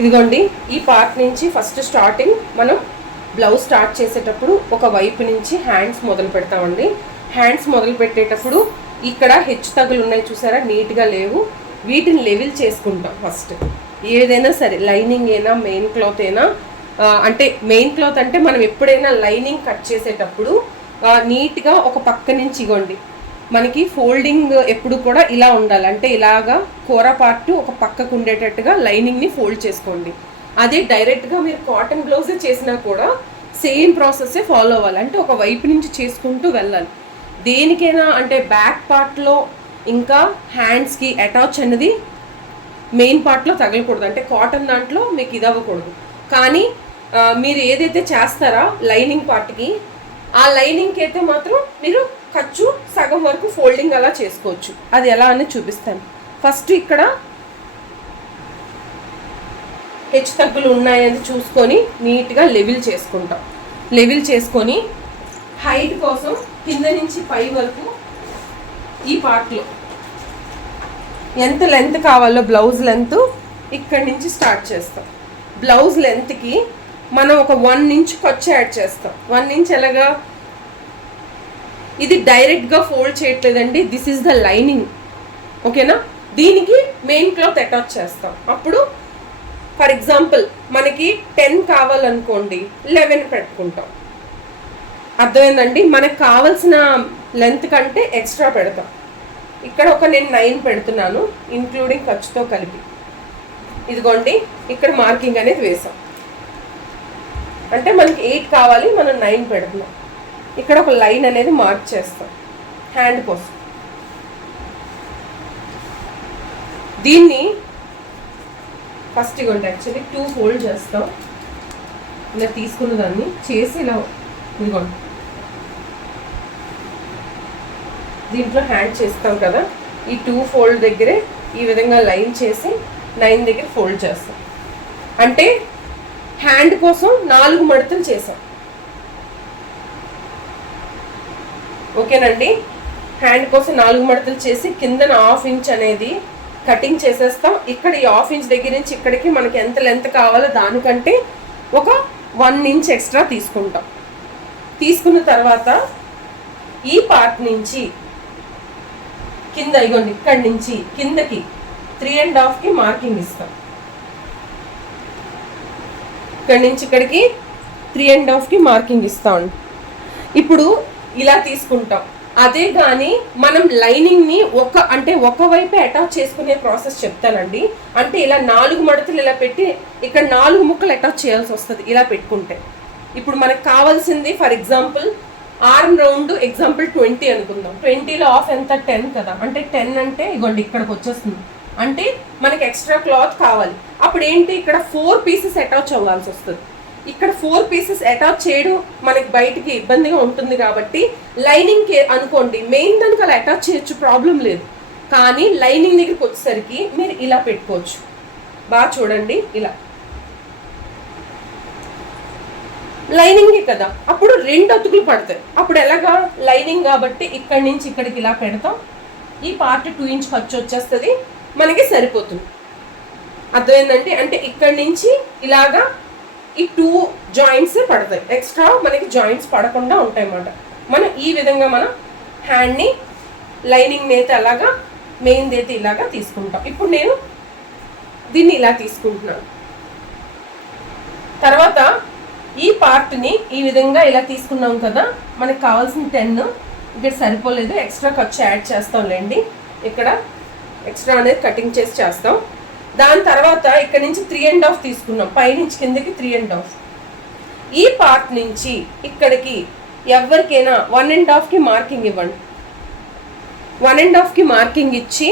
ఇదిగోండి ఈ పార్ట్ నుంచి ఫస్ట్ స్టార్టింగ్ మనం బ్లౌజ్ స్టార్ట్ చేసేటప్పుడు ఒక వైపు నుంచి హ్యాండ్స్ మొదలు పెడతామండి. హ్యాండ్స్ మొదలు పెట్టేటప్పుడు ఇక్కడ హెచ్చు తగులు ఉన్నాయి చూసారా, నీట్గా లేవు. వీటిని లెవెల్ చేసుకుంటాం ఫస్ట్. ఏదైనా సరే లైనింగ్ అయినా మెయిన్ క్లాత్ అయినా, అంటే మెయిన్ క్లాత్ అంటే మనం ఎప్పుడైనా లైనింగ్ కట్ చేసేటప్పుడు నీట్గా ఒక పక్క నుంచి ఇగోండి మనకి ఫోల్డింగ్ ఎప్పుడు కూడా ఇలా ఉండాలి. అంటే ఇలాగా కూర పార్ట్ ఒక పక్కకు ఉండేటట్టుగా లైనింగ్ని ఫోల్డ్ చేసుకోండి. అదే డైరెక్ట్గా మీరు కాటన్ బ్లౌజే చేసినా కూడా సేమ్ ప్రాసెస్సే ఫాలో అవ్వాలి. అంటే ఒక వైపు నుంచి చేసుకుంటూ వెళ్ళాలి. దేనికైనా అంటే బ్యాక్ పార్ట్లో ఇంకా హ్యాండ్స్కి అటాచ్ అనేది మెయిన్ పార్ట్లో తగలకూడదు. అంటే కాటన్ దాంట్లో మీకు ఇది అవ్వకూడదు. కానీ మీరు ఏదైతే చేస్తారా లైనింగ్ పార్ట్కి, ఆ లైనింగ్కి అయితే మాత్రం మీరు ఖర్చు సగం వరకు ఫోల్డింగ్ అలా చేసుకోవచ్చు. అది ఎలా అని చూపిస్తాను. ఫస్ట్ ఇక్కడ హెచ్చు తగ్గులు ఉన్నాయని చూసుకొని నీట్గా లెవెల్ చేసుకుంటాం. లెవెల్ చేసుకొని హైట్ కోసం కింద నుంచి పై వరకు ఈ పార్ట్లో ఎంత లెంత్ కావాలో బ్లౌజ్ లెంత్ ఇక్కడి నుంచి స్టార్ట్ చేస్తాం. బ్లౌజ్ లెంత్కి మనం ఒక 1 ఇంచ్ ఖర్చు యాడ్ చేస్తాం. 1 ఇంచ్ ఎలాగా, ఇది డైరెక్ట్గా ఫోల్డ్ చేయట్లేదండి, దిస్ ఈజ్ ద లైనింగ్. ఓకేనా, దీనికి మెయిన్ క్లాత్ అటాచ్ చేస్తాం. అప్పుడు ఫర్ ఎగ్జాంపుల్ మనకి 10 కావాలనుకోండి 11 పెట్టుకుంటాం. అర్థమైందండి. మనకు కావాల్సిన లెంత్ కంటే ఎక్స్ట్రా పెడతాం. ఇక్కడ ఒక నేను 9 పెడుతున్నాను ఇంక్లూడింగ్ ఖర్చుతో కలిపి. ఇదిగోండి ఇక్కడ మార్కింగ్ అనేది వేసాం. అంటే మనకి 8 కావాలి, మనం 9 పెడుతున్నాం. ఇక్కడ ఒక లైన్ అనేది మార్క్ చేస్తాం హ్యాండ్ కోసం. దీన్ని ఫస్ట్ ఇవ్వండి యాక్చువల్లీ 2 ఫోల్డ్ చేస్తాం. ఇలా తీసుకున్న దాన్ని చేసి ఇలా ఇదిగోండి దీంట్లో హ్యాండ్ చేస్తాం కదా, ఈ 2 ఫోల్డ్ దగ్గరే ఈ విధంగా లైన్ చేసి 9 దగ్గర ఫోల్డ్ చేస్తాం. అంటే హ్యాండ్ కోసం 4 మడతలు చేసాం. ఓకేనండి, హ్యాండ్ కోసం 4 మడతలు చేసి కిందన 1/2 ఇంచ్ అనేది కటింగ్ చేసేస్తాం. ఇక్కడ ఈ 1/2 ఇంచ్ దగ్గర నుంచి ఇక్కడికి మనకి ఎంత లెంత్ కావాలో దానికంటే ఒక 1 ఇంచ్ ఎక్స్ట్రా తీసుకుంటాం. తీసుకున్న తర్వాత ఈ పార్ట్ నుంచి కింద ఇగోండి ఇక్కడి నుంచి కిందకి 3.5కి మార్కింగ్ ఇస్తాం. ఇక్కడి నుంచి ఇక్కడికి 3.5కి మార్కింగ్ ఇస్తాం. ఇప్పుడు ఇలా తీసుకుంటాం. అదే కానీ మనం లైనింగ్ని ఒకవైపే అటాచ్ చేసుకునే ప్రాసెస్ చెప్తానండి. అంటే ఇలా 4 మడతలు ఇలా పెట్టి ఇక్కడ 4 ముక్కలు అటాచ్ చేయాల్సి వస్తుంది ఇలా పెట్టుకుంటే. ఇప్పుడు మనకు కావాల్సింది for example arm round example 20 అనుకుందాం. 20లో ఆఫ్ ఎంత 10 కదా, అంటే 10 అంటే ఇగోండి ఇక్కడికి వచ్చేస్తుంది. అంటే మనకి ఎక్స్ట్రా క్లాత్ కావాలి. అప్పుడు ఏంటి, ఇక్కడ 4 పీసెస్ అటాచ్ అవ్వాల్సి వస్తుంది. ఇక్కడ 4 పీసెస్ అటాచ్ చేయడం మనకి బయటికి ఇబ్బందిగా ఉంటుంది కాబట్టి లైనింగ్కి అనుకోండి మెయిన్ దానికి అలా అటాచ్ చేయొచ్చు, ప్రాబ్లం లేదు. కానీ లైనింగ్ దగ్గరికి వచ్చేసరికి మీరు ఇలా పెట్టుకోవచ్చు. బాగా చూడండి, ఇలా లైనింగే కదా, అప్పుడు 2 అతుకులు పడతాయి. అప్పుడు ఎలాగా, లైనింగ్ కాబట్టి ఇక్కడి నుంచి ఇక్కడికి ఇలా పెడతాం. ఈ పార్ట్ 2 ఇంచ్ ఖర్చు వచ్చేస్తుంది, మనకి సరిపోతుంది. అర్థమైందండి. అంటే ఇక్కడి నుంచి ఇలాగా ఈ 2 జాయింట్స్ పడతాయి. ఎక్స్ట్రా మనకి జాయింట్స్ పడకుండా ఉంటాయి అన్నమాట. మనం ఈ విధంగా మనం హ్యాండ్ని లైనింగ్ అయితే అలాగా మెయిన్ అయితే ఇలాగా తీసుకుంటాం. ఇప్పుడు నేను దీన్ని ఇలా తీసుకుంటున్నాను. తర్వాత ఈ పార్ట్ని ఈ విధంగా ఇలా తీసుకున్నాం కదా, మనకు కావాల్సిన 10 ఇక్కడ సరిపోలేదు, ఎక్స్ట్రా ఖర్చు యాడ్ చేస్తాంలేండి. ఇక్కడ ఎక్స్ట్రా అనేది కటింగ్ చేసి చేస్తాం. దాని తర్వాత ఇక్కడ నుంచి 3.5 తీసుకున్నాం, పైనుంచి కిందకి 3.5. ఈ పార్ట్ నుంచి ఇక్కడికి ఎవరికైనా 1.5కి మార్కింగ్ ఇవ్వండి. 1.5కి మార్కింగ్ ఇచ్చి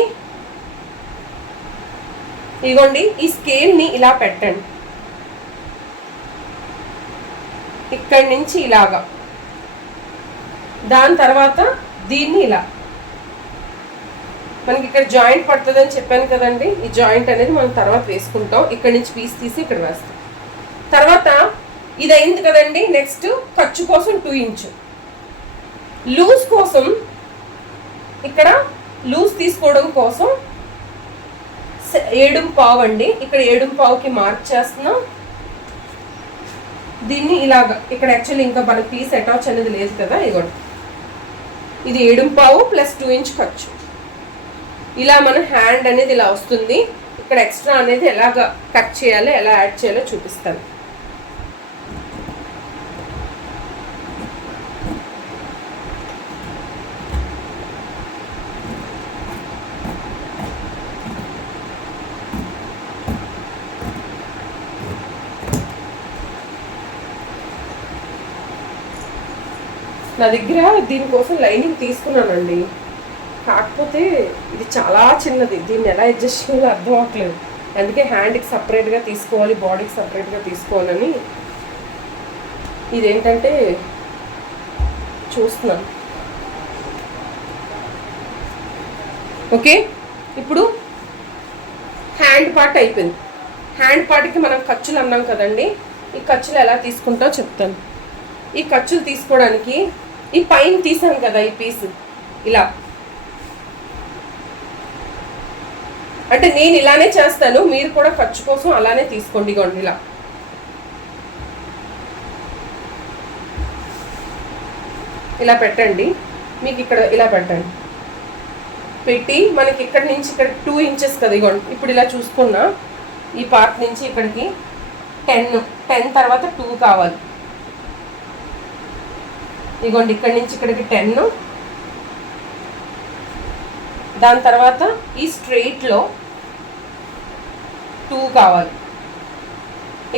ఇదిగోండి ఈ స్కేల్ని ఇలా పెట్టండి. ఇక్కడి నుంచి ఇలాగా, దాని తర్వాత దీన్ని ఇలా, మనకి ఇక్కడ జాయింట్ పడుతుందని చెప్పాను కదండి, ఈ జాయింట్ అనేది మనం తర్వాత వేసుకుంటాం. ఇక్కడ నుంచి పీస్ తీసి ఇక్కడ వేస్తాం. తర్వాత ఇది అయింది కదండి. నెక్స్ట్ ఖర్చు కోసం 2 ఇంచ్ లూజ్ కోసం, ఇక్కడ లూజ్ తీసుకోవడం కోసం 7:15 అండి. ఇక్కడ 7:15కి మార్క్ చేస్తున్నాం. దీన్ని ఇలాగా ఇక్కడ యాక్చువల్లీ ఇంకా మన పీస్ అటాచ్ అనేది లేదు కదా, ఇగోండి ఇది 7:15 ప్లస్ 2 ఇంచ్ ఖర్చు. ఇలా మన హ్యాండ్ అనేది ఇలా వస్తుంది. ఇక్కడ ఎక్స్ట్రా అనేది ఎలాగ కట్ చేయాలో ఎలా యాడ్ చేయాలో చూపిస్తాను. నా దగ్గర దీనికోసం లైనింగ్ తీసుకున్నానండి, కాకపోతే ఇది చాలా చిన్నది, దీన్ని ఎలా అడ్జస్ట్ చేయాలో అర్థం అవ్వట్లేదు. అందుకే హ్యాండ్కి సపరేట్గా తీసుకోవాలి, బాడీకి సపరేట్గా తీసుకోవాలని ఇదేంటంటే చూస్తున్నాను. ఓకే, ఇప్పుడు హ్యాండ్ పార్ట్ అయిపోయింది. హ్యాండ్ పార్ట్కి మనం ఖర్చులు అన్నాం కదండి, ఈ ఖర్చులు ఎలా తీసుకుంటామో చెప్తాను. ఈ ఖర్చులు తీసుకోవడానికి ఈ పైన తీసాను కదా ఈ పీస్, ఇలా అంటే నేను ఇలానే చేస్తాను, మీరు కూడా ఖర్చు కోసం అలానే తీసుకోండి. ఇగోండి ఇలా ఇలా పెట్టండి, మీకు ఇక్కడ ఇలా పెట్టండి. పెట్టి మనకి ఇక్కడ నుంచి ఇక్కడ 2 ఇంచెస్ కదా, ఇగోండి ఇప్పుడు ఇలా చూసుకున్నా ఈ పార్ట్ నుంచి ఇక్కడికి 10 తర్వాత 2 కావాలి. ఇగోండి ఇక్కడ నుంచి ఇక్కడికి 10, దాని తర్వాత ఈ స్ట్రెయిట్లో 2 కావాలి,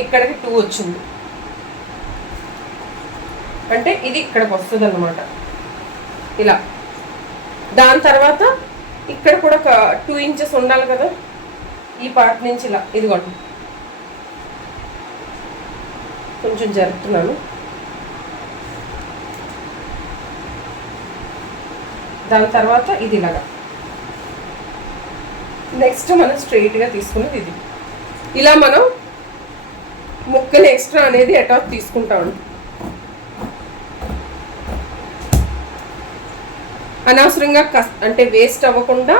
ఇక్కడికి 2 వచ్చింది అంటే ఇది ఇక్కడికి వస్తుంది అన్నమాట ఇలా. దాని తర్వాత ఇక్కడ కూడా ఒక 2 ఇంచెస్ ఉండాలి కదా ఈ పార్ట్ నుంచి ఇలా, ఇదిగోండి కొంచెం జరుపుతున్నాను. దాని తర్వాత ఇది ఇలాగా. నెక్స్ట్ మనం స్ట్రైట్గా తీసుకున్నది ఇది. ఇలా మనం ముక్కలు ఎక్స్ట్రా అనేది అటాచ్ తీసుకుంటామండి. అనవసరంగా అంటే వేస్ట్ అవ్వకుండా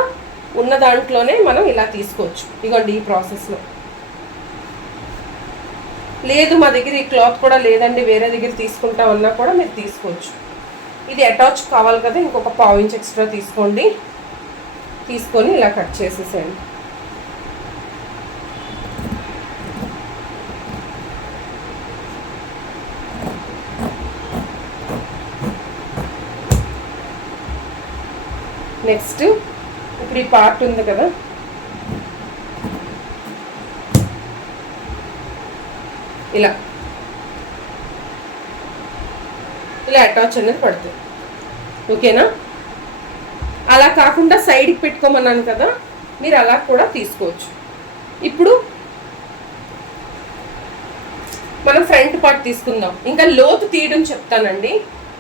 ఉన్న దాంట్లోనే మనం ఇలా తీసుకోవచ్చు. ఇగోండి ఈ ప్రాసెస్లో. లేదు మా దగ్గర ఈ క్లాత్ కూడా లేదండి వేరే దగ్గర తీసుకుంటామన్నా కూడా మీరు తీసుకోవచ్చు. ఇది అటాచ్ కావాలి కదా, ఇంకొక 1/2 ఇంచ్ ఎక్స్ట్రా తీసుకోండి. తీసుకొని ఇలా కట్ చేసేసేయండి. నెక్స్ట్ ఇప్పుడు ఈ పార్ట్ ఉంది కదా, ఇలా ఇలా అటాచ్ అనేది పడుతుంది. ఓకేనా? అలా కాకుండా సైడ్కి పెట్టుకోమన్నాను కదా, మీరు అలా కూడా తీసుకోవచ్చు. ఇప్పుడు మనం ఫ్రంట్ పార్ట్ తీసుకుందాం. ఇంకా లోతు తీయడం చెప్తానండి.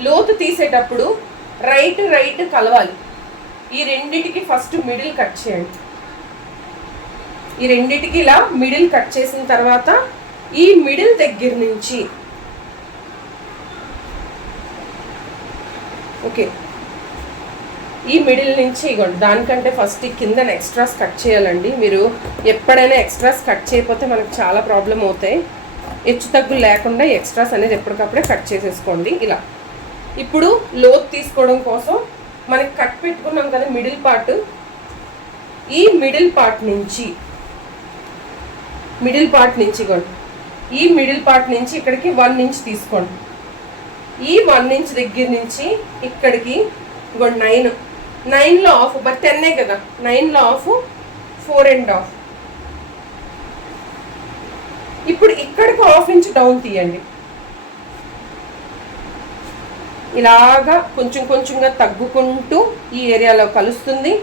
లోతు తీసేటప్పుడు రైట్ కలవాలి. ఈ రెండిటికి ఫస్ట్ మిడిల్ కట్ చేయండి. ఈ రెండిటికి ఇలా మిడిల్ కట్ చేసిన తర్వాత ఈ మిడిల్ దగ్గర నుంచి ఓకే ఈ మిడిల్ నుంచి ఇగోండి, దానికంటే ఫస్ట్ ఈ కింద ఎక్స్ట్రాస్ కట్ చేయాలండి. మీరు ఎప్పుడైనా ఎక్స్ట్రాస్ కట్ చేయకపోతే మనకు చాలా ప్రాబ్లం అవుతాయి. హెచ్చు తగ్గులు లేకుండా ఎక్స్ట్రాస్ అనేది ఎప్పటికప్పుడే కట్ చేసేసుకోండి ఇలా. ఇప్పుడు లోతు తీసుకోవడం కోసం మనకి కట్ పెట్టుకున్నాం కదా మిడిల్ పార్ట్, ఈ మిడిల్ పార్ట్ నుంచి ఇగోండి, ఈ మిడిల్ పార్ట్ నుంచి ఇక్కడికి 1 ఇంచ్ తీసుకోండి. ఈ 1 ఇంచ్ దగ్గర నుంచి ఇక్కడికి ఇంకోటి 9లో ఆఫ్, బట్ 10 కదా, 9లో ఆఫ్ 4.5. ఇప్పుడు ఇక్కడికి 1/2 ఇంచ్ డౌన్ తీయండి. ఇలాగా కొంచెంగా తగ్గుకుంటూ ఈ ఏరియాలో కలుస్తుంది.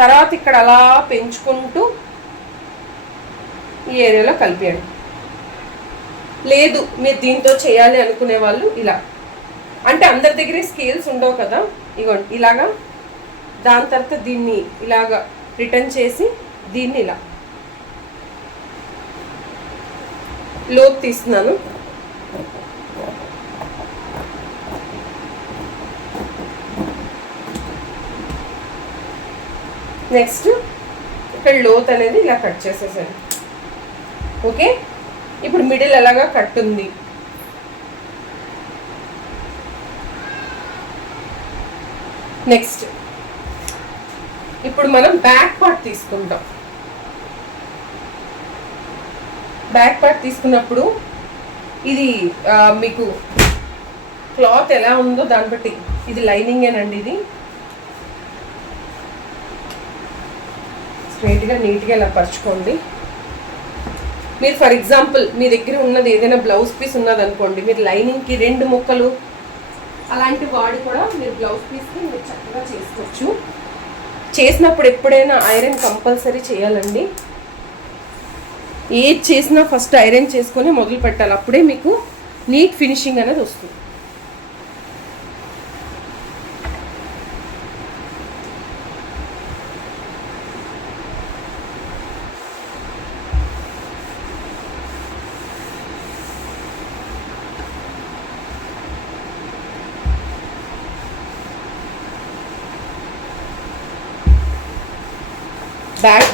తర్వాత ఇక్కడ అలా పెంచుకుంటూ ఈ ఏరియాలో కలిపేయండి. లేదు మీరు దీంతో చేయాలి అనుకునే వాళ్ళు ఇలా, అంటే అందరి దగ్గర స్కేల్స్ ఉండవు కదా, ఇగోండి ఇలాగా. దాని తర్వాత దీన్ని ఇలాగా రిటర్న్ చేసి దీన్ని ఇలా లోతు తీస్తున్నాను. నెక్స్ట్ ఇక్కడ లోత్ అనేది ఇలా కట్ చేసేసాను. ఓకే, ఇప్పుడు మిడిల్ ఎలాగా కట్ ఉంది. నెక్స్ట్ ఇప్పుడు మనం బ్యాక్ పార్ట్ తీసుకుంటాం. బ్యాక్ పార్ట్ తీసుకున్నప్పుడు ఇది మీకు క్లాత్ ఎలా ఉందో దాన్ని బట్టి, ఇది లైనింగేనండి. ఇది స్ట్రైట్గా నీట్గా ఇలా పరుచుకోండి. మీరు ఫర్ ఎగ్జాంపుల్ మీ దగ్గర ఉన్నది ఏదైనా బ్లౌజ్ పీస్ ఉన్నదనుకోండి, మీరు లైనింగ్కి 2 ముక్కలు అలాంటి వాడి కూడా మీరు బ్లౌజ్ పీస్కి మీరు చక్కగా చేసుకోవచ్చు. చేసినప్పుడు ఎప్పుడైనా ఐరన్ కంపల్సరీ చేయాలండి. ఏది చేసినా ఫస్ట్ ఐరన్ చేసుకొని మొదలు పెట్టాలి, అప్పుడే మీకు నీట్ ఫినిషింగ్ అనేది వస్తుంది.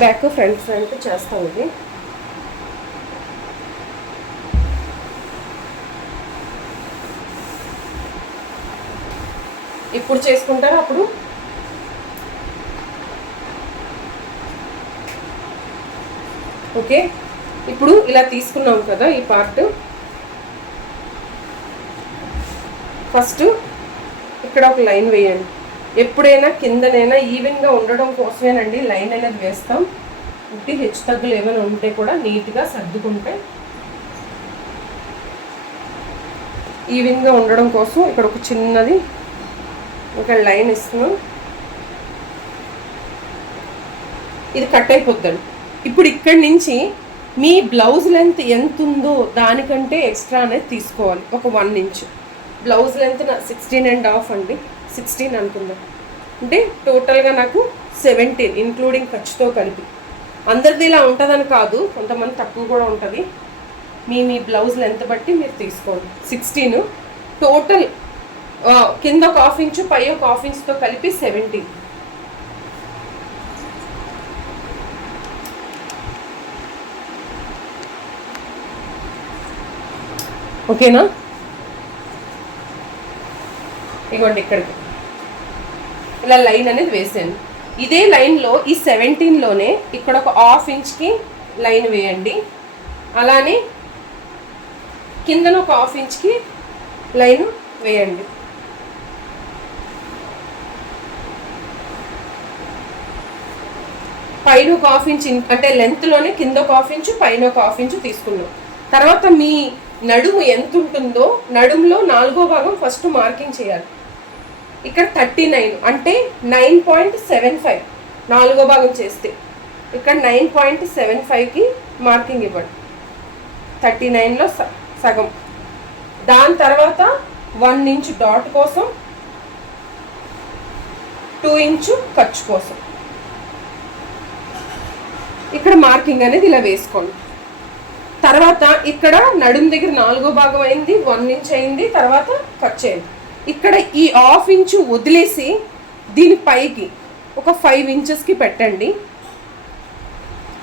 బ్యాక్ ఫ్రంట్ చేస్తాం. ఇది ఇప్పుడు చేసుకుంటారా అప్పుడు ఓకే. ఇప్పుడు ఇలా తీసుకున్నాం కదా ఈ పార్ట్, ఫస్ట్ ఇక్కడ ఒక లైన్ వేయండి. ఎప్పుడైనా కిందనైనా ఈవెన్గా ఉండడం కోసమేనండి లైన్ అనేది వేస్తాం. ఇంటి హెచ్చు తగ్గులు ఏమైనా ఉంటే కూడా నీట్గా సర్దుకుంటే ఈవెన్గా ఉండడం కోసం ఇక్కడ ఒక చిన్నది ఒక లైన్ ఇస్తున్నాం. ఇది కట్ అయిపోద్దండి. ఇప్పుడు ఇక్కడి నుంచి మీ బ్లౌజ్ లెంత్ ఎంత ఉందో దానికంటే ఎక్స్ట్రా అనేది తీసుకోవాలి. ఒక 1 ఇంచ్ బ్లౌజ్ లెంత్ 16.5 అండి, 16 అనుకుందాం. అంటే టోటల్గా నాకు 17 ఇంక్లూడింగ్ ఖర్చుతో కలిపి. అందరిది ఇలా ఉంటుందని కాదు, కొంతమంది తక్కువ కూడా ఉంటుంది. మీ బ్లౌజ్ లెంత్ బట్టి మీరు తీసుకోండి. 16 టోటల్, కింద ఒక 1/2 ఇంచు పై ఒక 1/2 ఇంచుతో కలిపి 17. ఓకేనా? ఇగోండి ఇక్కడికి ఇలా లైన్ అనేది వేసాను. ఇదే లైన్లో ఈ 17లోనే ఇక్కడ ఒక 1/2 ఇంచ్కి లైన్ వేయండి. అలానే కిందన ఒక 1/2 ఇంచ్కి లైన్ వేయండి. పైన ఒక 1/2 ఇంచ్, అంటే లెంత్లోనే కింద ఒక 1/2 ఇంచు పైన ఒక 1/2 ఇంచు తీసుకున్నాం. తర్వాత మీ నడుము ఎంత ఉంటుందో నడుములో 4వ భాగం ఫస్ట్ మార్కింగ్ చేయాలి. ఇక్కడ 39 అంటే 9.75 4వ భాగం చేస్తే ఇక్కడ 9.75కి మార్కింగ్ ఇవ్వండి. 39లో సగం. దాని తర్వాత 1 ఇంచు డాట్ కోసం, 2 ఇంచు ఖర్చు కోసం ఇక్కడ మార్కింగ్ అనేది ఇలా వేసుకోండి. తర్వాత ఇక్కడ నడుము దగ్గర 4వ భాగం అయింది, 1 ఇంచ్ అయింది, తర్వాత ఖర్చు అయింది. ఇక్కడ ఈ 1/2 ఇంచు వదిలేసి దీని పైకి ఒక 5 ఇంచెస్కి పెట్టండి.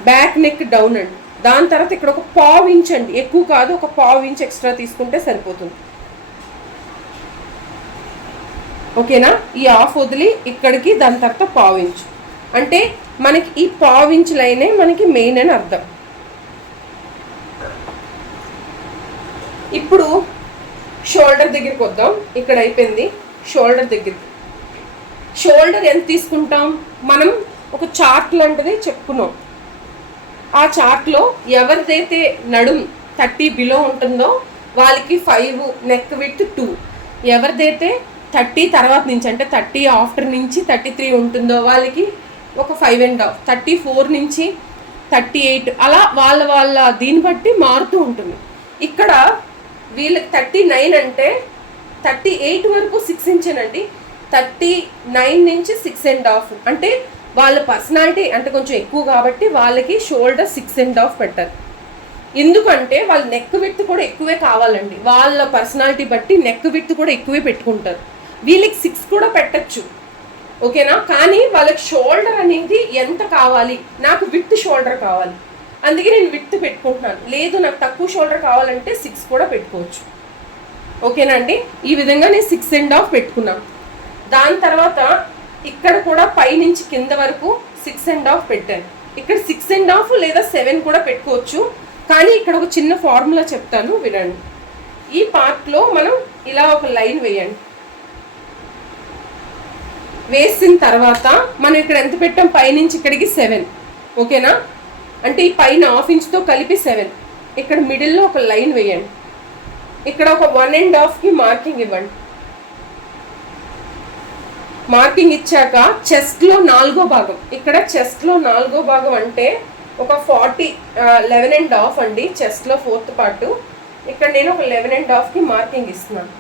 బ్యాక్ నెక్ డౌన్ అండి. దాని తర్వాత ఇక్కడ ఒక 1/2 ఇంచ్ అండి, ఎక్కువ కాదు, ఒక 1/2 ఇంచ్ ఎక్స్ట్రా తీసుకుంటే సరిపోతుంది. ఓకేనా? ఈ 1/2 వదిలి ఇక్కడికి, దాని తర్వాత 1/2 ఇంచ్. అంటే మనకి ఈ 1/2 ఇంచ్ లైనే మనకి మెయిన్ అని అర్థం. ఇప్పుడు షోల్డర్ దగ్గరికి వద్దాం. ఇక్కడ అయిపోయింది. షోల్డర్ దగ్గరికి, షోల్డర్ ఎంత తీసుకుంటాం మనం ఒక చార్ట్ లాంటిది చెప్పుకున్నాం. ఆ చార్ట్లో ఎవరిదైతే నడుం 30 బిలో ఉంటుందో వాళ్ళకి 5, నెక్ విత్ 2. ఎవరిదైతే 30 తర్వాత నుంచి, అంటే 30 ఆఫ్టర్ నుంచి 33 ఉంటుందో వాళ్ళకి ఒక 5.5, 34 నుంచి 38 అలా వాళ్ళ దీన్ని బట్టి మారుతూ ఉంటుంది. ఇక్కడ వీళ్ళకి 39 అంటే 38 వరకు 6 ఇంచేనండి. 39 నుంచి 6.5 అంటే వాళ్ళ పర్సనాలిటీ అంటే కొంచెం ఎక్కువ కాబట్టి వాళ్ళకి షోల్డర్ 6.5 పెట్టాలి. ఎందుకంటే వాళ్ళ నెక్ విడ్త్ కూడా ఎక్కువే కావాలండి. వాళ్ళ పర్సనాలిటీ బట్టి నెక్ విడ్త్ కూడా ఎక్కువే పెట్టుకుంటారు. వీళ్ళకి 6 కూడా పెట్టచ్చు. ఓకేనా. కానీ వాళ్ళకి షోల్డర్ అనేది ఎంత కావాలి, నాకు విత్ షోల్డర్ కావాలి, అందుకే నేను విత్ పెట్టుకుంటున్నాను. లేదు నాకు తక్కువ షోల్డర్ కావాలంటే 6 కూడా పెట్టుకోవచ్చు. ఓకేనా అండి. ఈ విధంగా నేను 6.5 పెట్టుకున్నాను. దాని తర్వాత ఇక్కడ కూడా పైనుంచి కింద వరకు 6.5 పెట్టాను. ఇక్కడ 6.5 లేదా 7 కూడా పెట్టుకోవచ్చు. కానీ ఇక్కడ ఒక చిన్న ఫార్ములా చెప్తాను వినండి. ఈ పార్ట్లో మనం ఇలా ఒక లైన్ వేయండి. వేసిన తర్వాత మనం ఇక్కడ ఎంత పెట్టాం, పైనుంచి ఇక్కడికి 7. ఓకేనా. అంటే ఈ పైన 1/2 ఇంచ్తో కలిపి 7. ఇక్కడ మిడిల్లో ఒక లైన్ వేయండి. ఇక్కడ ఒక 1.5కి మార్కింగ్ ఇవ్వండి. మార్కింగ్ ఇచ్చాక చెస్ట్లో 4వ భాగం, ఇక్కడ చెస్ట్లో 4వ భాగం అంటే ఒక 11.5 అండి. చెస్ట్లో 4th పార్ట్. ఇక్కడ నేను ఒక 11.5కి మార్కింగ్ ఇస్తున్నాను.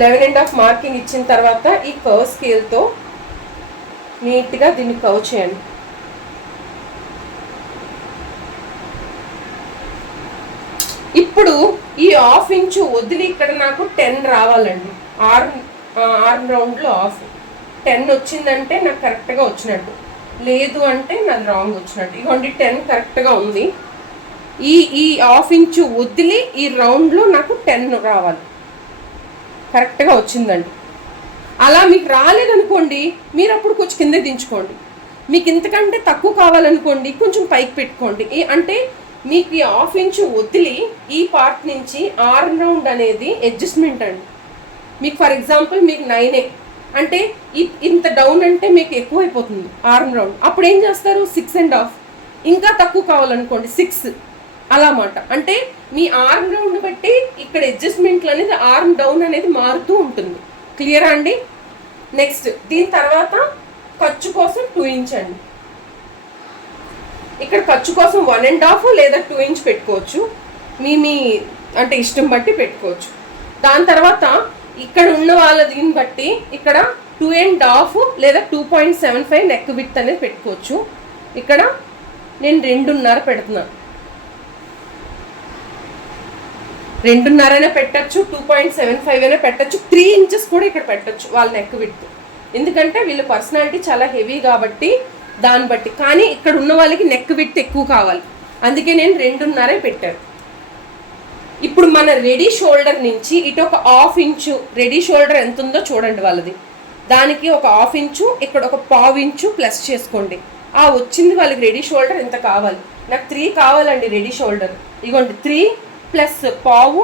11.5 మార్కింగ్ ఇచ్చిన తర్వాత ఈ కర్వ్ స్కేల్తో నీట్గా దీన్ని కర్వ్ చేయండి. ఇప్పుడు ఈ 1/2 ఇంచు వదిలి ఇక్కడ నాకు 10 రావాలండి. ఆర్మ్ రౌండ్లో 1/2. 10 వచ్చిందంటే నాకు కరెక్ట్గా వచ్చినట్టు, లేదు అంటే నాకు రాంగ్ వచ్చినట్టు. ఇదిగోండి 10 కరెక్ట్గా ఉంది. ఈ 1/2 ఇంచు వదిలి ఈ రౌండ్లో నాకు 10 రావాలి, కరెక్ట్గా వచ్చిందండి. అలా మీకు రాలేదనుకోండి, మీరు అప్పుడు కొంచెం కింద దించుకోండి. మీకు ఇంతకంటే తక్కువ కావాలనుకోండి, కొంచెం పైకి పెట్టుకోండి. అంటే మీకు ఈ 1/2 ఇంచు వదిలి ఈ పార్ట్ నుంచి ఆర్మ్ రౌండ్ అనేది అడ్జస్ట్మెంట్ అండి. మీకు ఫర్ ఎగ్జాంపుల్ మీకు 9 అంటే ఇంత డౌన్ అంటే మీకు ఎక్కువైపోతుంది ఆర్మ్ రౌండ్. అప్పుడు ఏం చేస్తారు, 6.5. ఇంకా తక్కువ కావాలనుకోండి 6 అలా మాట. అంటే మీ ఆర్మ్ రౌండ్ బట్టి ఇక్కడ అడ్జస్ట్మెంట్లు అనేది ఆర్మ్ డౌన్ అనేది మారుతూ ఉంటుంది. క్లియరా అండి. నెక్స్ట్ దీని తర్వాత ఖర్చు కోసం 2 ఇంచ్ అండి. ఇక్కడ ఖర్చు కోసం 1.5 లేదా 2 ఇంచ్ పెట్టుకోవచ్చు. మీ అంటే ఇష్టం బట్టి పెట్టుకోవచ్చు. దాని తర్వాత ఇక్కడ ఉన్న వాళ్ళ దీన్ని బట్టి ఇక్కడ 2.5 లేదా 2.75 నెక్ విడ్త్ అనేది పెట్టుకోవచ్చు. ఇక్కడ నేను 2.5 పెడుతున్నాను. 2.5 అయినా పెట్టచ్చు, 2.75 అయినా పెట్టచ్చు, 3 ఇంచెస్ కూడా ఇక్కడ పెట్టచ్చు వాళ్ళ నెక్ విడ్త్. ఎందుకంటే వీళ్ళ పర్సనాలిటీ చాలా హెవీ కాబట్టి దాన్ని బట్టి. కానీ ఇక్కడ ఉన్న వాళ్ళకి నెక్ విడ్త్ ఎక్కువ కావాలి, అందుకే నేను 2.5 పెట్టాను. ఇప్పుడు మన రెడీ షోల్డర్ నుంచి ఇటు ఒక 1/2 ఇంచు రెడీ షోల్డర్ ఎంత ఉందో చూడండి వాళ్ళది. దానికి ఒక 1/2 ఇంచు, ఇక్కడ ఒక 1/4 ఇంచు ప్లస్ చేసుకోండి. ఆ వచ్చింది వాళ్ళకి రెడీ షోల్డర్ ఎంత కావాలి. నాకు 3 కావాలండి రెడీ షోల్డర్. ఇగోండి 3 ప్లస్ 1/4,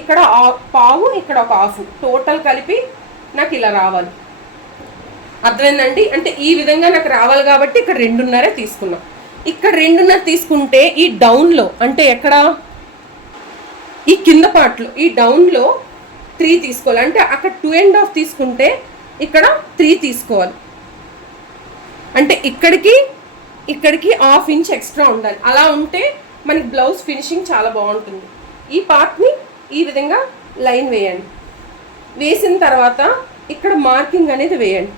ఇక్కడ 1/4, ఇక్కడ ఒక 1/2, టోటల్ కలిపి నాకు ఇలా రావాలి. అర్థమైందండి. అంటే ఈ విధంగా నాకు రావాలి కాబట్టి ఇక్కడ 2.5 తీసుకున్నాం. ఇక్కడ 2.5 తీసుకుంటే ఈ డౌన్లో అంటే ఎక్కడ ఈ కింద పార్ట్లో ఈ డౌన్లో 3 తీసుకోవాలి. అంటే అక్కడ 2.5 తీసుకుంటే ఇక్కడ 3 తీసుకోవాలి. అంటే ఇక్కడికి 1/2 ఇంచ్ ఎక్స్ట్రా ఉండాలి. అలా ఉంటే మనకి బ్లౌజ్ ఫినిషింగ్ చాలా బాగుంటుంది. ఈ పార్ట్ని ఈ విధంగా లైన్ వేయండి. వేసిన తర్వాత ఇక్కడ మార్కింగ్ అనేది వేయండి.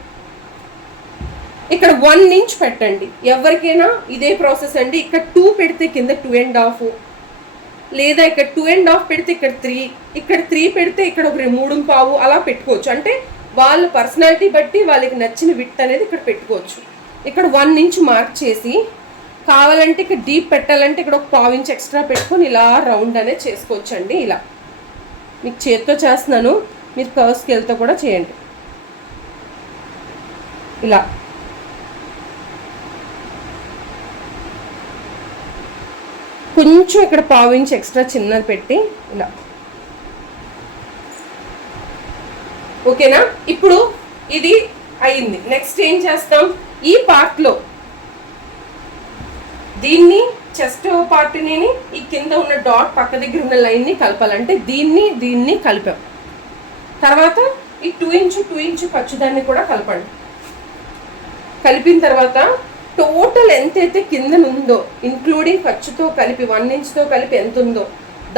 ఇక్కడ 1 ఇంచ్ పెట్టండి. ఎవరికైనా ఇదే ప్రాసెస్ అండి. ఇక్కడ 2 పెడితే కింద 2.5, లేదా ఇక్కడ 2.5 పెడితే ఇక్కడ 3, ఇక్కడ 3 పెడితే ఇక్కడ ఒక 3.5 అలా పెట్టుకోవచ్చు. అంటే వాళ్ళ పర్సనాలిటీ బట్టి వాళ్ళకి నచ్చిన విడ్త్ అనేది ఇక్కడ పెట్టుకోవచ్చు. ఇక్కడ 1 ఇంచ్ మార్క్ చేసి కావాలంటే ఇక్కడ డీప్ పెట్టాలంటే ఇక్కడ ఒక 1/4 ఇంచ్ ఎక్స్ట్రా పెట్టుకొని ఇలా రౌండ్ అనేది చేసుకోవచ్చు అండి. ఇలా మీకు చేత్తో చేస్తున్నాను, మీరు కర్వ్ స్కేల్తో కూడా చేయండి. ఇలా కొంచెం ఇక్కడ 1/4 ఇంచ్ ఎక్స్ట్రా చిన్నది పెట్టి ఇలా. ఓకేనా. ఇప్పుడు ఇది అయింది. నెక్స్ట్ ఏం చేస్తాం, ఈ పార్ట్లో దీన్ని చెస్ట్ పార్ట్ని ఈ కింద ఉన్న డాట్ పక్క దగ్గర ఉన్న లైన్ని కలపాలంటే దీన్ని కలిపాం. తర్వాత ఈ 2 ఇంచు ఖర్చుదాన్ని కూడా కలపండి. కలిపిన తర్వాత టోటల్ ఎంతైతే కింద ఉందో ఇంక్లూడింగ్ ఖర్చుతో కలిపి 1 ఇంచ్తో కలిపి ఎంత ఉందో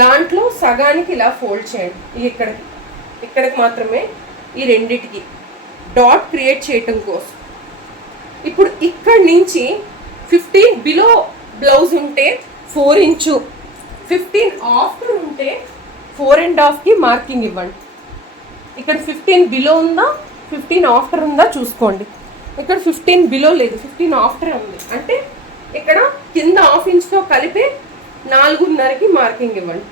దాంట్లో సగానికి ఇలా ఫోల్డ్ చేయండి. ఇక్కడికి మాత్రమే ఈ రెండిటికి డాట్ క్రియేట్ చేయటం కోసం. ఇప్పుడు ఇక్కడి నుంచి 15 బిలో బ్లౌజ్ ఉంటే 4 ఇంచు, 15 ఆఫ్టర్ ఉంటే 4.5కి మార్కింగ్ ఇవ్వండి. ఇక్కడ 15 బిలో ఉందా 15 ఆఫ్టర్ ఉందా చూసుకోండి. ఇక్కడ 15 బిలో లేదు, 15 ఆఫ్టర్ ఉంది. అంటే ఇక్కడ కింద హాఫ్ ఇంచ్తో కలిపి 4.5కి మార్కింగ్ ఇవ్వండి.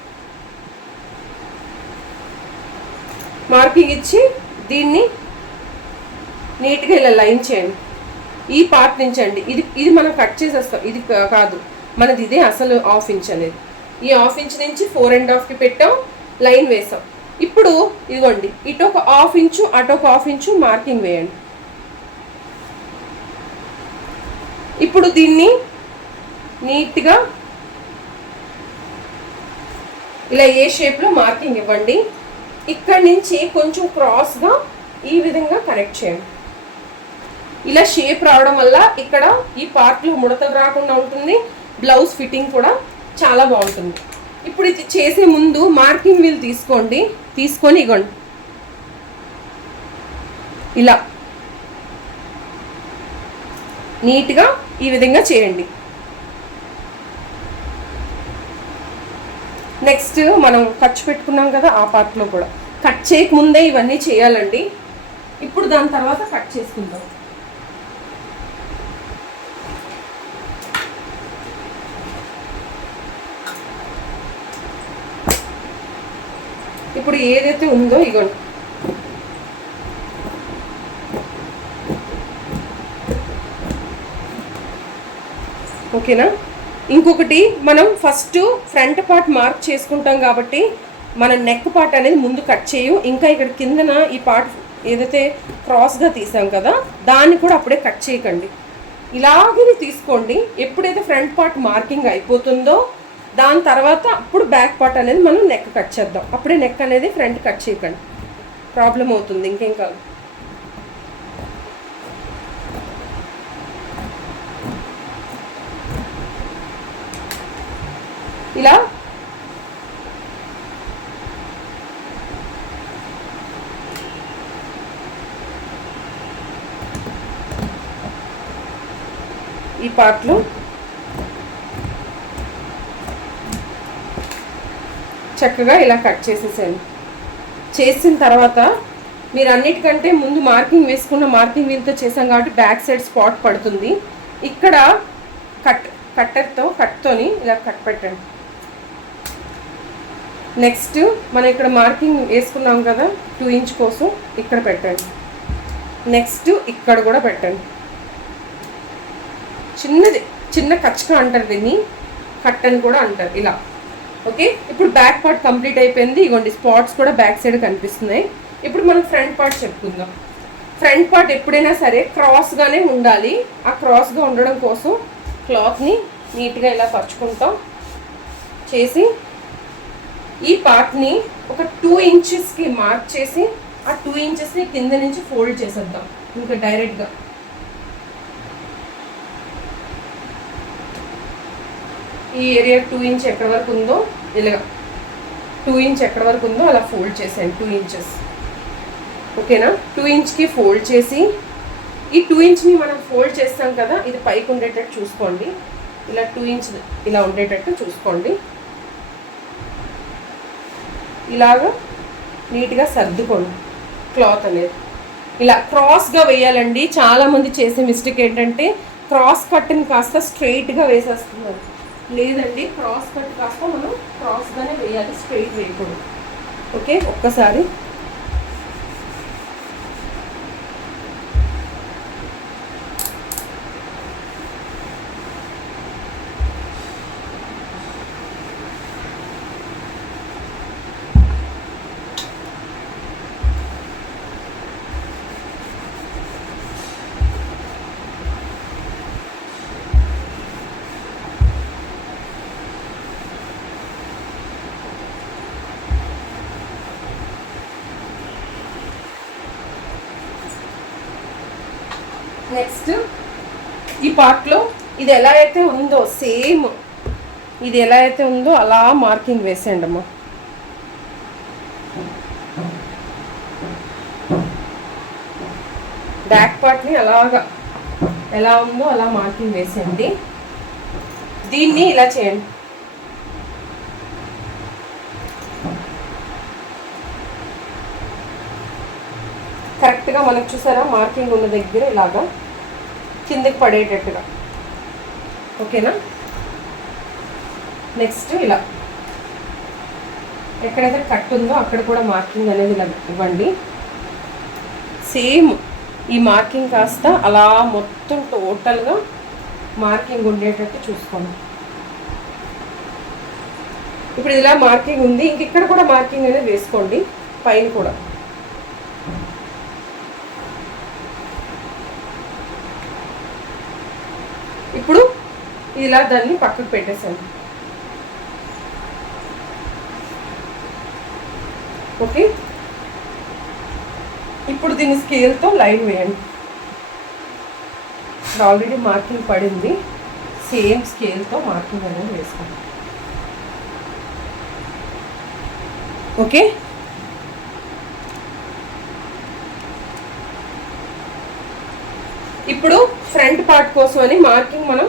మార్కింగ్ ఇచ్చి దీన్ని నీట్గా ఇలా లైన్ చేయండి. ఈ పార్ట్ నుంచి అండి, ఇది మనం కట్ చేసేస్తాం, ఇది కాదు మనది, ఇదే అసలు హాఫ్ ఇంచ్ అనేది. ఈ హాఫ్ ఇంచ్ నుంచి 4.5కి పెట్టాం, లైన్ వేసాం. ఇప్పుడు ఇదిగోండి, ఇటు ఒక హాఫ్ ఇంచు అటు ఒక హాఫ్ ఇంచు మార్కింగ్ వేయండి. ఇప్పుడు దీన్ని నీట్గా ఇలా ఏ షేప్లో మార్కింగ్ ఇవ్వండి. ఇక్కడ నుంచి కొంచెం క్రాస్గా ఈ విధంగా కనెక్ట్ చేయండి. ఇలా షేప్ రావడం వల్ల ఇక్కడ ఈ పార్ట్లో ముడతలు రాకుండా ఉంటుంది, బ్లౌజ్ ఫిట్టింగ్ కూడా చాలా బాగుంటుంది. ఇప్పుడు ఇది చేసే ముందు మార్కింగ్ వీల్ తీసుకోండి, తీసుకొని ఇవ్వండి ఇలా నీట్గా ఈ విధంగా చేయండి. నెక్స్ట్ మనం ఖర్చు పెట్టుకున్నాం కదా, ఆ పార్ట్లో కూడా కట్ చేయకముందే ఇవన్నీ చేయాలండి. ఇప్పుడు దాని తర్వాత కట్ చేసుకుందాం. ఇప్పుడు ఏదైతే ఉందో ఇగోండి, ఓకేనా. ఇంకొకటి, మనం ఫస్ట్ ఫ్రంట్ పార్ట్ మార్క్ చేసుకుంటాం కాబట్టి మన నెక్ పార్ట్ అనేది ముందు కట్ చేయం. ఇంకా ఇక్కడ కిందన ఈ పార్ట్ ఏదైతే క్రాస్గా తీసాం కదా, దాన్ని కూడా అప్పుడే కట్ చేయకండి, ఇలాగే తీసుకోండి. ఎప్పుడైతే ఫ్రంట్ పార్ట్ మార్కింగ్ అయిపోతుందో దాని తర్వాత అప్పుడు బ్యాక్ పార్ట్ అనేది మనం నెక్ కట్ చేద్దాం. అప్పుడే నెక్ అనేది ఫ్రంట్ కట్ చేయకండి, ప్రాబ్లం అవుతుంది, ఇంకేం కాదు. ఇలా ఈ పార్ట్లో చక్కగా ఇలా కట్ చేసేసాను. చేసిన తర్వాత మీరు అన్నిటికంటే ముందు మార్కింగ్ వేసుకున్న మార్కింగ్ వీల్తో చేసాం కాబట్టి బ్యాక్ సైడ్ స్పాట్ పడుతుంది. ఇక్కడ కట్టర్తోని ఇలా కట్ పెట్టండి. నెక్స్ట్ మనం ఇక్కడ మార్కింగ్ వేసుకున్నాం కదా 2 ఇంచ్ కోసం, ఇక్కడ పెట్టండి. నెక్స్ట్ ఇక్కడ కూడా పెట్టండి. చిన్న కచ్చక అంటారు దీన్ని, కట్ అని కూడా అంటారు ఇలా. ఓకే, ఇప్పుడు బ్యాక్ పార్ట్ కంప్లీట్ అయిపోయింది. ఇగోండి స్పాట్స్ కూడా బ్యాక్ సైడ్ కనిపిస్తున్నాయి. ఇప్పుడు మనం ఫ్రంట్ పార్ట్ చెప్పుకుందాం. ఫ్రంట్ పార్ట్ ఎప్పుడైనా సరే క్రాస్గానే ఉండాలి. ఆ క్రాస్గా ఉండడం కోసం క్లాత్ని నీట్గా ఇలా పరుచుకుంటాం చేసి ఈ పార్ట్ని ఒక 2 ఇంచెస్కి మార్క్ చేసి ఆ 2 ఇంచెస్ని కింద నుంచి ఫోల్డ్ చేసేద్దాం. ఇంకా డైరెక్ట్గా ఈ ఏరియా 2 ఇంచ్ ఎక్కడి వరకు ఉందో ఇలాగా 2 ఇంచ్ ఎక్కడి వరకు ఉందో అలా ఫోల్డ్ చేసాను 2 ఇంచెస్. ఓకేనా, 2 ఇంచ్కి ఫోల్డ్ చేసి ఈ 2 ఇంచ్ని మనం ఫోల్డ్ చేస్తాం కదా, ఇది పైకి ఉండేటట్టు చూసుకోండి. ఇలా 2 ఇంచ్ ఇలా ఉండేటట్టు చూసుకోండి. ఇలాగా నీట్గా సర్దుకోండి క్లాత్ అనేది. ఇలా క్రాస్గా వేయాలండి. చాలామంది చేసే మిస్టేక్ ఏంటంటే క్రాస్ కట్ని కాస్త స్ట్రైట్గా వేసేస్తున్నారు. లేదండి, క్రాస్ కట్ కాస్త మనం క్రాస్గానే వేయాలి, స్ట్రైట్ వేయకూడదు. ఓకే, ఒక్కసారి నెక్స్ట్ ఈ పార్ట్లో ఇది ఎలా అయితే ఉందో సేమ్ ఇది ఎలా అయితే ఉందో అలా మార్కింగ్ వేసేయండి అమ్మా. బ్యాక్ పార్ట్ని అలాగా ఎలా ఉందో అలా మార్కింగ్ వేసేయండి. దీన్ని ఇలా చేయండి. కరెక్ట్గా కరెక్ట్గా మనకు చూసారా మార్కింగ్ ఉన్న దగ్గర ఇలాగా కిందకి పడేటట్టుగా. ఓకేనా? నెక్స్ట్ ఇలా ఎక్కడైతే కట్ ఉందో అక్కడ కూడా మార్కింగ్ అనేది ఇలా ఇవ్వండి. సేమ్ ఈ మార్కింగ్ కాస్త అలా మొత్తం టోటల్గా మార్కింగ్ ఉండేటట్టు చూసుకోండి. ఇప్పుడు ఇలా మార్కింగ్ ఉంది, ఇంక ఇక్కడ కూడా మార్కింగ్ అనేది వేసుకోండి పైన కూడా. ఇప్పుడు ఇలా దాన్ని పక్కకు పెట్టేసాను. ఓకే, ఇప్పుడు దీన్ని స్కేల్తో లైన్ వేయండి. ఆల్రెడీ మార్కింగ్ పడింది, సేమ్ స్కేల్తో మార్కింగ్ అనేది వేసుకోండి. ఓకే, ఇప్పుడు ఫ్రంట్ పార్ట్ కోసం అని మార్కింగ్ మనం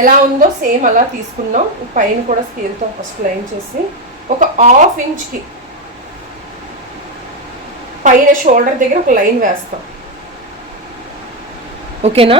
ఎలా ఉందో సేమ్ అలా తీసుకున్నాం. పైన కూడా స్కేల్తో ఫస్ట్ లైన్ చేసి ఒక 1/2 ఇంచ్కి పైన షోల్డర్ దగ్గర ఒక లైన్ వేస్తాం. ఓకేనా?